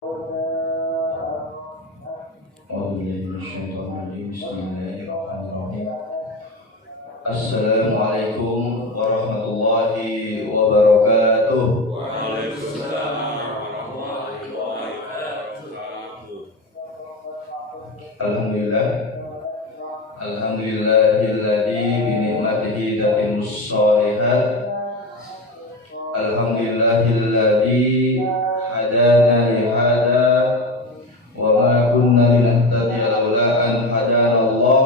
Assalamualaikum warahmatullahi wabarakatuh. Alhamdulillahilladzi bi ni'matihi tatimmus shalihat. Alhamdulillahilladzi hadana li hada wa ma kunna linahtadiya laula an hadana Allah.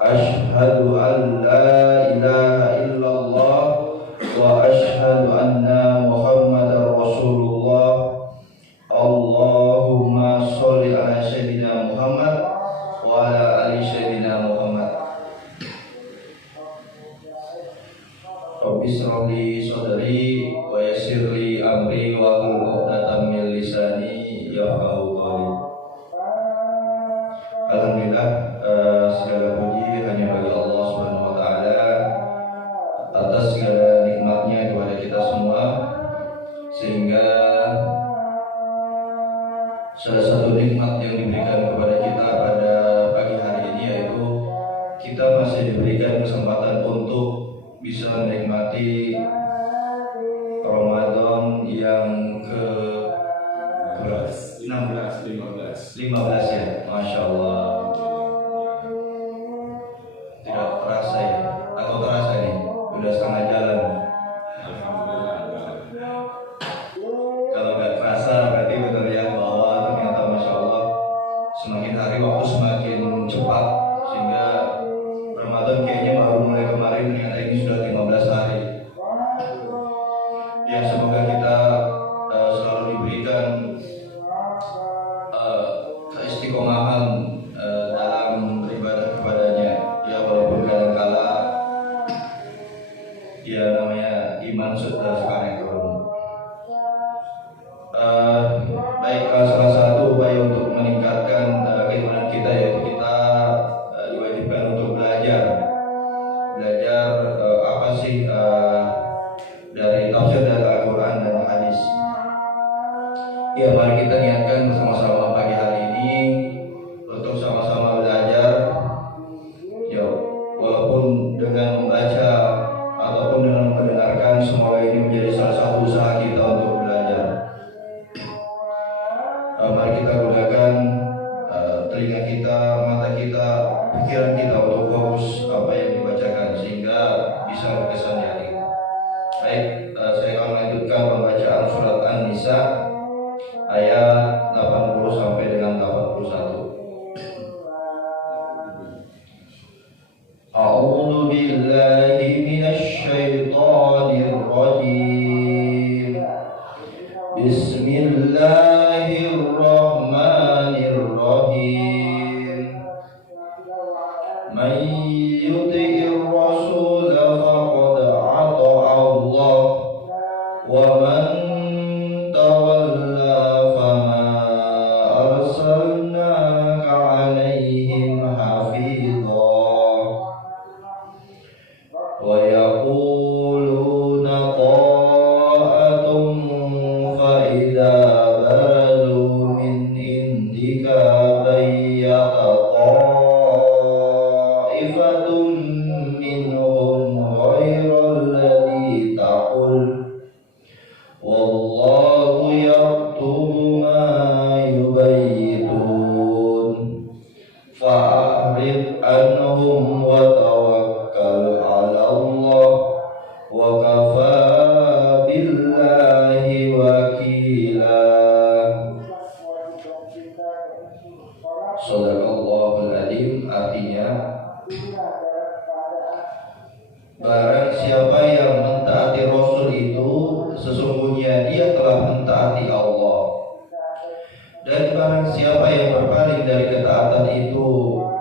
Ashhadu an la ilaha illallah wa ashhadu anna Muhammadar Rasulullah. Allahumma sholli ala sayyidina Muhammad wa ala ali sayyidina Muhammad. Rabbi shrah li sadri wa yassir li amri wa hlul 'uqdatam min lisani yafqahu qawli. Alhamdulillah, segala puji hanya bagi Allah Subhanahu wa taala atas segala nikmatnya kepada kita semua, sehingga salah satu nikmat yang diberikan kepada kita pada pagi hari ini yaitu kita masih diberikan kesempatan untuk bisa menikmati Ramadan yang ke 15 ya, Masya Allah. Tidak terasa ya, atau terasa nih, udah setengah jalan. Kalau nggak terasa berarti benar ya, bahwa ternyata Masya Allah semakin hari waktu semakin cepat, sehingga Ramadan kayaknya baru mulai kemarin, ternyata ini sudah 15 hari. Ya, semoga kita selalu diberikan keistiqomahan dalam beribadah kepadanya, ya, walaupun kadang-kala ya namanya iman sudah sekarang turun. Baik, salah satu upaya untuk meningkatkan keimanan kita yaitu kita diwajibkan untuk belajar apa sih dari tafsir dari Al-Quran dan hadis. Ya, mari kita niatkan bersama-sama pagi hari ini untuk sama-sama belajar, ya, walaupun dengan membaca ataupun dengan mendengarkan, semoga ini menjadi salah satu usaha kita untuk belajar. Mari kita gunakan telinga kita, mata kita, pikiran kita untuk fokus apa yang dibacakan sehingga bisa berkesan di hati kita. Baik, saya akan melanjutkan pembacaan surat An-Nisa ayat 80 sampai dengan 81. A'udzu billahi minasy syaithanir rajim. Bismillahirrahmanirrahim. Man yuti'ir rasul faqad ata'a Allah wa man tawalla fama arsalnaka 'alaihim hafidha. Wa yaquluna ta'atun fa idza barazu min indika bayyata ta'ifatun minhum ghairal ladzi taqul wallahu yaktubu ma yubayyitun fa'rid anhum wa tawakkal 'ala Allah wa kafa billahi wakila. Shadaqallahul adzim. Artinya, barang siapa yang mentaati Rasul itu sesungguhnya dia telah mentaati Allah, dan barang siapa yang berpaling dari ketaatan itu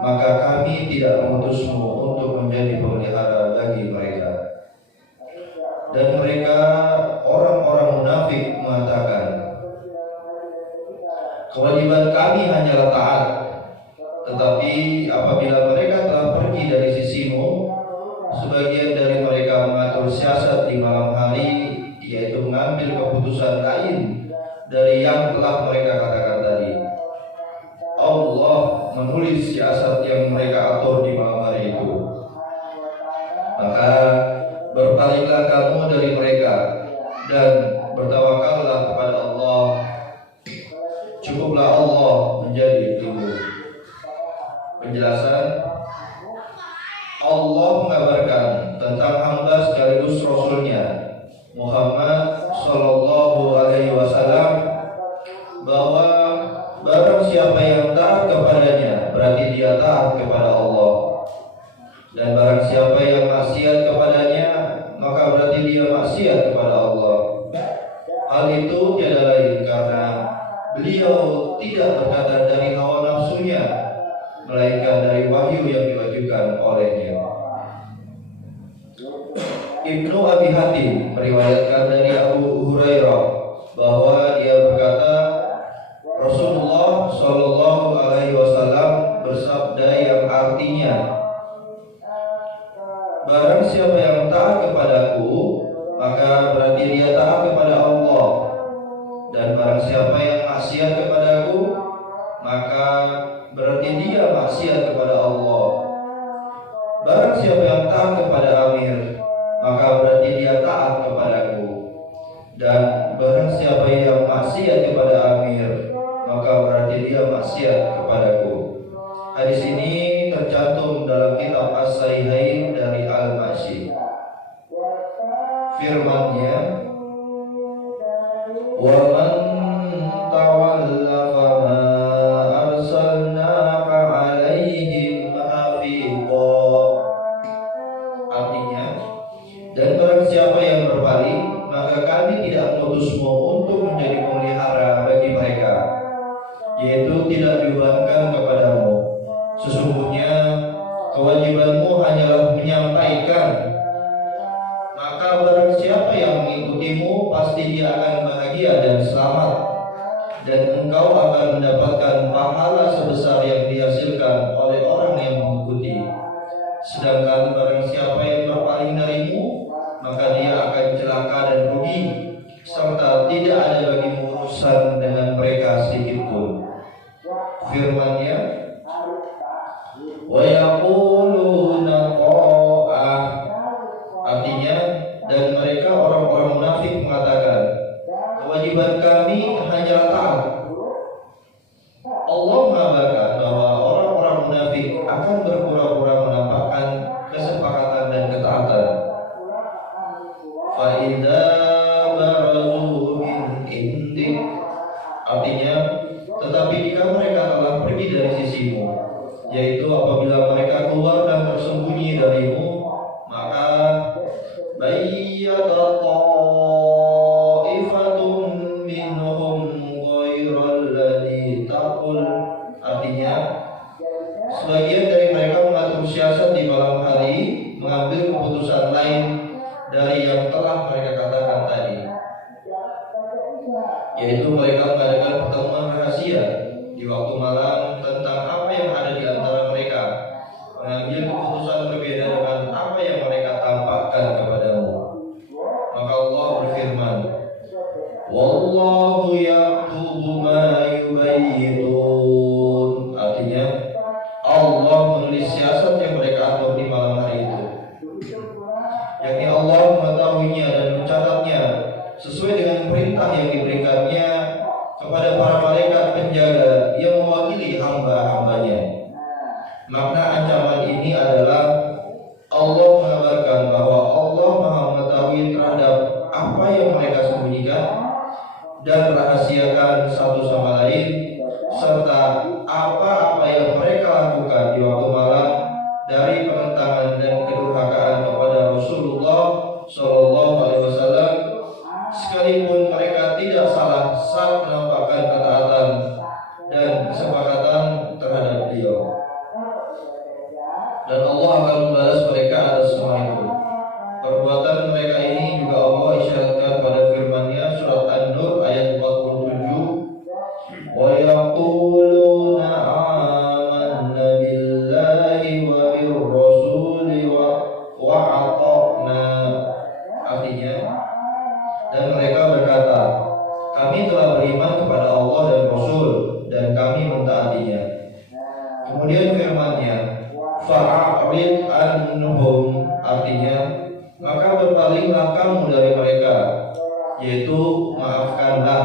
maka kami tidak mengutusmu untuk menjadi pemelihara bagi mereka. Dan mereka orang-orang munafik mengatakan, kewajiban kami hanyalah taat, tetapi apabila mereka telah pergi dari sisimu, sebagian dari mereka mengatur siasat di malam hari, yaitu mengambil keputusan lain dari yang telah mereka katakan tadi. Allah menulis siasat yang mereka atur di malam hari itu. Maka berpalinglah kamu dari mereka dan bertawakallah kepada Allah. Cukuplah Allah menjadi ibu. Penjelasan: Allah mengabarkan tentang hamba sekaligus Rasulnya Muhammad Sallallahu Alaihi Wasallam bahwa barang siapa yang taat kepadanya berarti dia taat kepada Allah, dan barang siapa yang maksiat kepadanya maka berarti dia maksiat kepada Allah. Hal itu tiada lain karena beliau tidak berkata dari hawa nafsunya, melainkan dari wahyu yang diwahyukan olehnya. Ibnu Abi Hatim meriwayatkan dari Abu Hurairah bahwa dia berkata, Rasulullah Shallallahu Alaihi Wasallam bersabda yang artinya, barang siapa yang taat kepadaku maka berarti dia taat kepada Allah, dan barang siapa yang maksiat kepadaku maka berarti dia maksiat kepada Allah. Barang siapa yang taat kepada amir maka berarti dia taat kepadaku, dan barang siapa yang maksiat kepada amir maka berarti dia maksiat kepadaku. Hadis ini tercantum dalam kitab As-Sahihain dari Al-Masyi. Firman-Nya, wa man tawalla fama arsalnaka alaihim hafiqa. Artinya, dan barang siapa yang berpaling maka kami tidak mengutusmu untuk menjadi pemelihara bagi mereka, yaitu tidak dibebankan kepadamu. Sesungguhnya kewajibanmu hanyalah menyampaikan. Maka barang siapa yang mengikutimu pasti dia akan bahagia dan selamat, dan engkau akan mendapatkan pahala sebesar yang dihasilkan oleh orang yang mengikuti. Sedangkan barang siapa yang berpaling darimu maka dia akan celaka dan rugi, serta tidak ada bagimu urusan dengan mereka sedikit pun. Firman-Nya, wa yaquluna qa'ah. Artinya, dan mereka orang-orang munafik mengatakan, kewajiban kami hanyalah taat. Allah mengabarkan bahwa orang-orang munafik akan berpura-pura menampakkan kesepakatan dan ketaatan. Fa idza barazu min indik. Artinya, tetapi jika mereka telah pergi dari sisimu, yaitu apabila mereka keluar dan tersembunyi darimu, maka bayyata ta'ifatun minhum ghairal ladzi taqul. Artinya, sebagian dari mereka mengatur siasat di malam hari, mengambil keputusan lain dari yang telah mereka katakan tadi, yaitu mereka mengadakan pertemuan rahasia di waktu malam tentang apa yang ada di antara mereka, mengambil keputusan berbeda dengan apa yang mereka tampakkan kepadamu. Maka Allah berfirman, wallahu yaktubu ma yubayyitun. Artinya, Allah menulis siasat yang mereka atur di malam hari itu, yakni Allah mengetahuinya dan mencatatnya sesuai dengan perintah yang diberikannya kepada para malaikat penjaga yang mewakili hamba-hambanya. Makna ancaman ini adalah Allah mengabarkan bahwa Allah Maha mengetahui terhadap apa yang mereka sembunyikan dan rahasiakan satu sama lain, serta apa-apa yang mereka lakukan di waktu malam dari penentangan dan kedurhakaan kepada Rasulullah Shallallahu Alaihi Wasallam, sekalipun mereka tidak salah saat menampakkan ketaatan dan kesepakatan terhadap beliau. Dan Allah akan membalas mereka atas semua itu. Perbuatan mereka ini juga Allah isyaratkan pada firman-Nya surat An-Nur ayat 47, wa yaquluna fa'rid anhum, artinya maka berpalinglah kamu dari mereka, yaitu maafkanlah,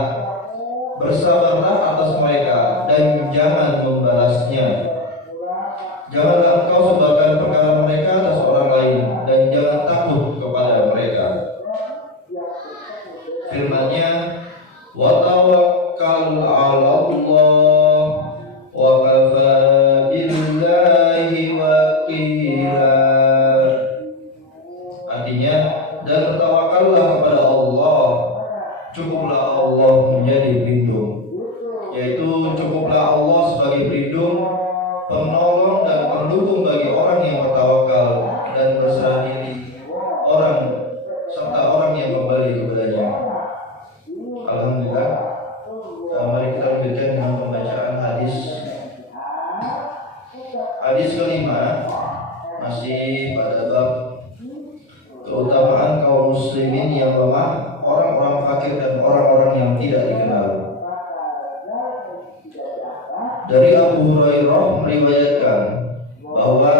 bersabarlah atas mereka dan jangan membalasnya. Janganlah engkau sebarkan perkara mereka atas orang lain dan jangan takut kepada mereka. Firman-Nya, wa tawakkal 'ala Allah wa kafa billahi wakila. Artinya, dan bertawakallah kepada Allah, cukuplah Allah menjadi pelindung, yaitu cukuplah Allah sebagai pelindung, penolong dan pendukung bagi orang yang bertawakal dan berserah diri, orang serta orang yang kembali kepadanya. Alhamdulillah. Mari kita lanjutkan dengan pembacaan hadis. Hadis kelima masih pada bab keutamaan kaum muslimin yang lemah, orang-orang fakir dan orang-orang yang tidak dikenal. Dari Abu Hurairah meriwayatkan bahwa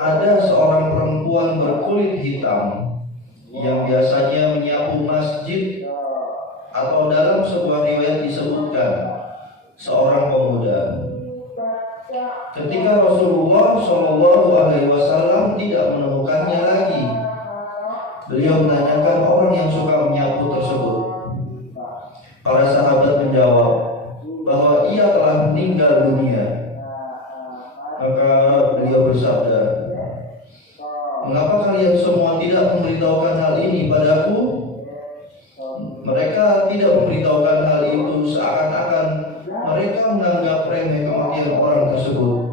ada seorang perempuan berkulit hitam yang biasanya menyapu masjid, atau dalam sebuah riwayat disebutkan seorang pemuda. Ketika Rasulullah SAW tidak menemukannya lagi, beliau menanyakan orang yang suka menyapu tersebut. Para sahabat menjawab bahwa ia telah meninggal dunia. Maka beliau bersabda, "Mengapa kalian semua tidak memberitahukan hal ini padaku?" Mereka tidak memberitahukan hal itu seakan-akan mereka menganggap remeh kematian orang tersebut.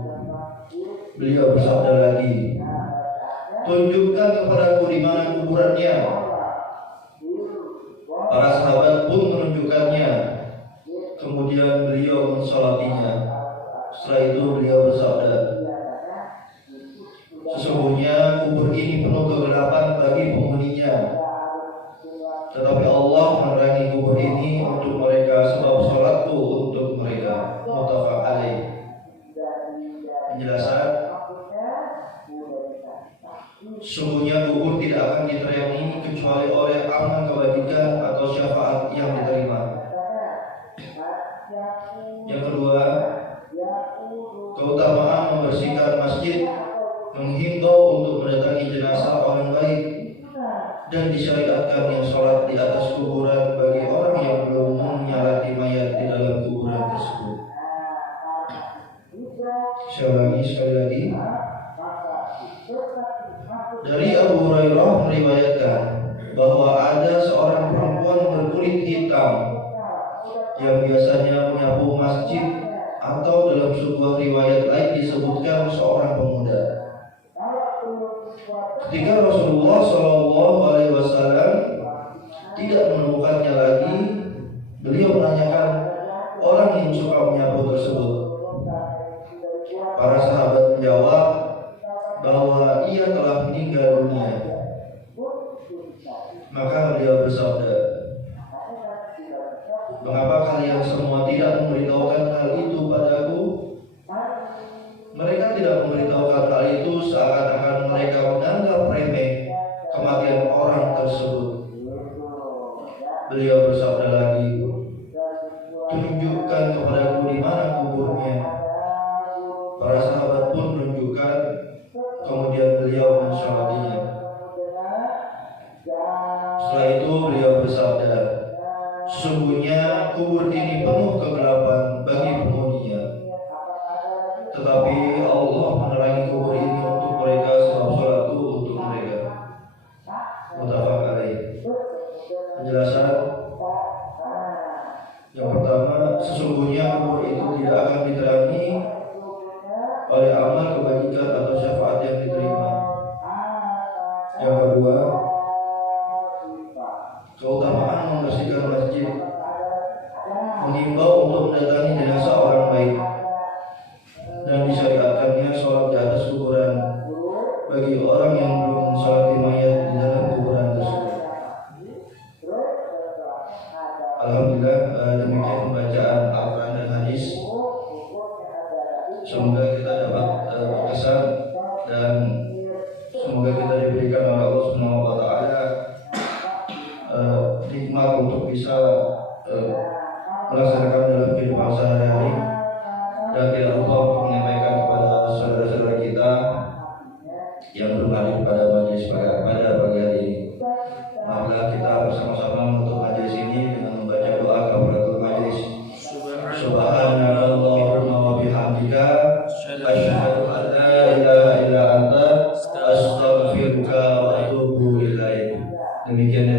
Beliau bersabda lagi, "Tunjukkan kepadaku di mana kuburannya." Para sahabat pun menunjukkannya. Kemudian beliau mensolatinya. Setelah itu beliau bersabda, "Sesungguhnya kubur ini penuh kegelapan bagi penghuninya. Tetapi Allah menerangi kubur ini untuk mereka sebab sholatku untuk mereka." Muttafaq alaih. Penjelasan: sungguhnya kubur tidak akan diterangi kecuali oleh amal kebajikan atau syafaat yang diterima. Yang kedua, keutamaan membersihkan masjid, menghimbau untuk mendatangi jenazah orang baik, dan disyariatkan yang sholat di atas kuburan bagi orang yang belum menyalati mayat di dalam kuburan tersebut. Saya ulangi sekali lagi. Dari Abu Hurairah meriwayatkan bahwa ada seorang perempuan berkulit hitam yang biasanya menyapu masjid, atau dalam sebuah riwayat lain disebutkan seorang pemuda. Ketika Rasulullah SAW tidak menemukannya lagi, beliau menanyakan orang yang suka menyapu tersebut. Para sahabat menjawab bahwa ia telah meninggal dunia. Maka beliau bersabda, "Mengapa kalian semua tidak memberitahukan hal itu padaku?" Mereka tidak memberitahukan hal itu seakan-akan mereka menganggap remeh kematian orang tersebut. Beliau bersabda lagi, "Tunjukkan kepadaku di mana kuburnya." Para sahabat pun menunjukkan, kemudian beliau mensolatinya. Setelah itu beliau bersabda, "Sesungguhnya kubur ini penuh kegelapan bagi penghuninya. Tetapi Allah menerangi kubur ini untuk mereka sebab sholatku untuk mereka." Muttafaq alaih. Penjelasan: yang pertama, sesungguhnya kubur itu tidak akan diterangi oleh amal kebajikan atau syafaat yang diterima. Yang kedua, keutamaan membersihkan masjid, mengimbau untuk mendatangi jenazah orang baik, dan disyariatkannya sholat di atas kuburan bagi orang yang belum mensolati mayat di dalam kuburan tersebut. Alhamdulillah, demikian pembacaan Al-Quran dan hadis. Semoga kita dapat berkesan semangat untuk bisa melaksanakan dalam kehidupan sehari-hari, dan tidak lupa untuk menyampaikan kepada saudara-saudara kita yang belum hadir pada majelis pada pagi hari ini. Marilah kita bersama-sama menutup majelis ini dengan membaca doa kafaratul majelis. Subhanallahumma wa bihamdika asyhadu an la ilaha illa anta astaghfiruka wa atubu ilaik. Demikian